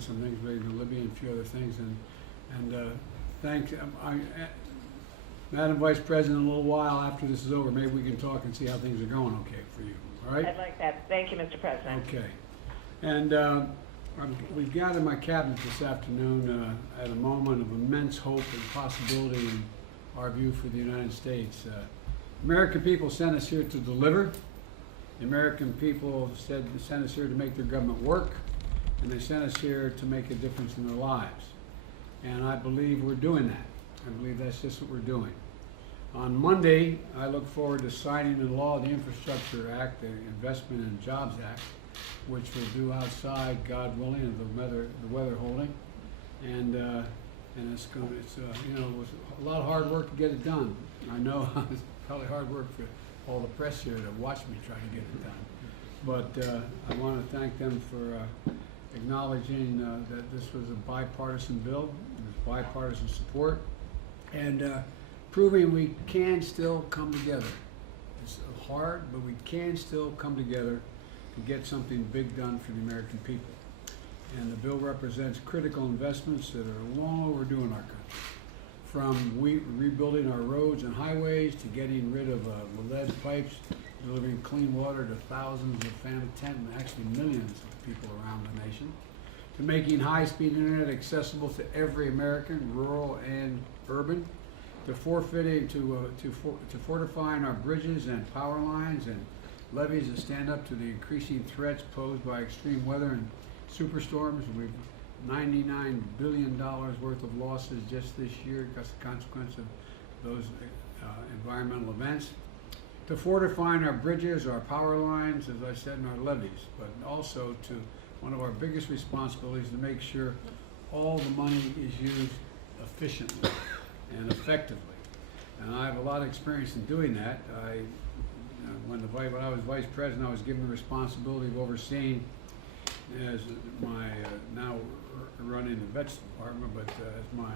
on some things related to Libya and a few other things. And thank Madam Vice President, in a little while after this is over, maybe we can talk and see how things are going okay for you. All right? I'd like that. Thank you, Mr. President. Okay. And we've gathered my cabinet this afternoon at a moment of immense hope and possibility in our view for the United States. American people sent us here to deliver. The American people sent us here to make their government work, and they sent us here to make a difference in their lives. And I believe we're doing that. I believe that's just what we're doing. On Monday, I look forward to signing into law the Infrastructure Act, the Investment and Jobs Act, which we'll do outside, God willing, of the weather holding. And it's you know, it was a lot of hard work to get it done. I know it's probably hard work for all the press here that watched me try to get it done. But I want to thank them for acknowledging that this was a bipartisan bill, there's bipartisan support, and proving we can still come together. It's hard, but we can still come together to get something big done for the American people. And the bill represents critical investments that are long overdue in our country. From rebuilding our roads and highways to getting rid of the lead pipes, delivering clean water to thousands of actually millions of people around the nation, to making high-speed internet accessible to every American, rural and urban, to fortifying our bridges and power lines and levees that stand up to the increasing threats posed by extreme weather and superstorms. We've $99 billion worth of losses just this year as a consequence of those environmental events. To fortifying our bridges, our power lines, as I said, and our levees, but also to one of our biggest responsibilities to make sure all the money is used efficiently and effectively. And I have a lot of experience in doing that. When I was vice president, I was given the responsibility of overseeing, as my now running the vets department, but as my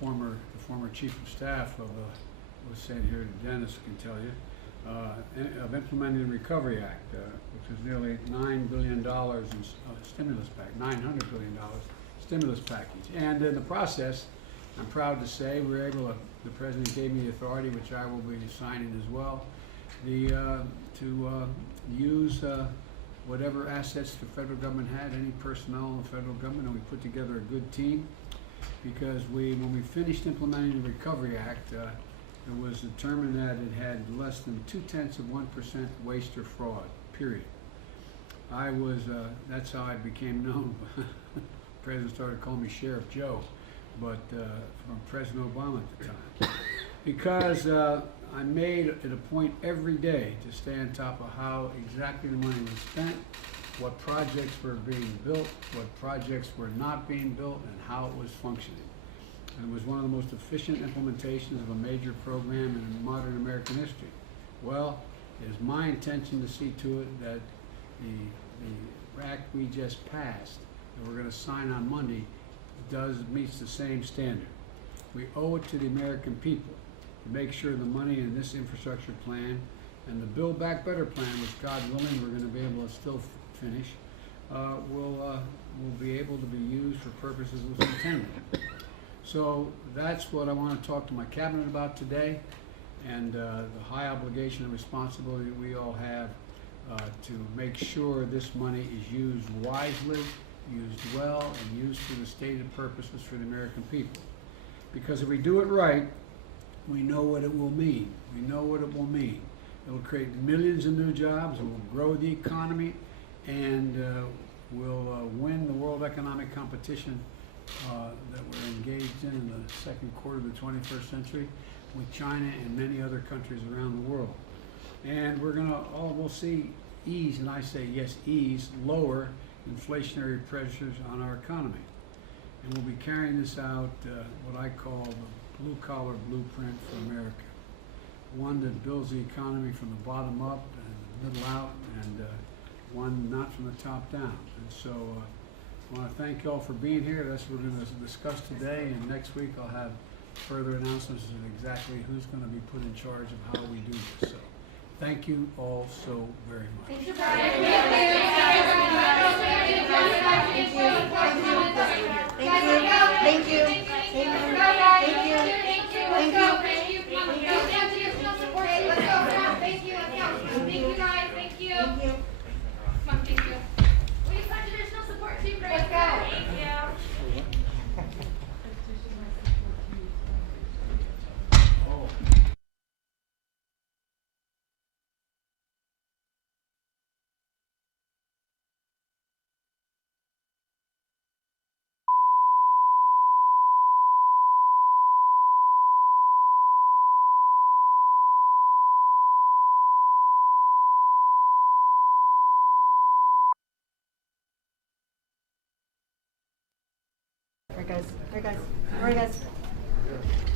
former chief of staff was saying here, Dennis can tell you, of implementing the Recovery Act, which is nearly $9 billion in stimulus package, $900 billion stimulus package. And in the process, I'm proud to say we were able to, the president gave me the authority, which I will be signing as well, to use whatever assets the federal government had, any personnel in the federal government, and we put together a good team, because when we finished implementing the Recovery Act, it was determined that it had less than 0.2% waste or fraud, period. That's how I became known. The president started calling me Sheriff Joe, but from President Obama at the time. Because I made it a point every day to stay on top of how exactly the money was spent, what projects were being built, what projects were not being built, and how it was functioning. And it was one of the most efficient implementations of a major program in modern American history. Well, it is my intention to see to it that the act we just passed, that we're going to sign on Monday, meets the same standard. We owe it to the American people to make sure the money in this infrastructure plan and the Build Back Better plan, which God willing we're going to be able to still finish, will be able to be used for purposes it was intended. So that's what I want to talk to my cabinet about today, and the high obligation and responsibility that we all have to make sure this money is used wisely, used well, and used for the stated purposes for the American people. Because if we do it right, we know what it will mean. We know what it will mean. It will create millions of new jobs, it will grow the economy, and will win the world economic competition that we're engaged in the second quarter of the 21st century with China and many other countries around the world. And we'll see ease, and I say yes, ease, lower inflationary pressures on our economy. And we'll be carrying this out, what I call the blue-collar blueprint for America. One that builds the economy from the bottom up and the middle out, and one not from the top down. And so I want to thank you all for being here. That's what we're going to discuss today, and next week I'll have further announcements of exactly who's going to be put in charge of how we do this. So thank you all so very much. Thank you. let's go. Thank you. Come on, let's go. Down to your field support. Let's go. Thank you. Let's go. Thank you, guys. Thank you. Thank you. Come on, thank you. We need some traditional support too, Grace. Let's go. Thank you. All right, guys. All right, guys. All right, guys.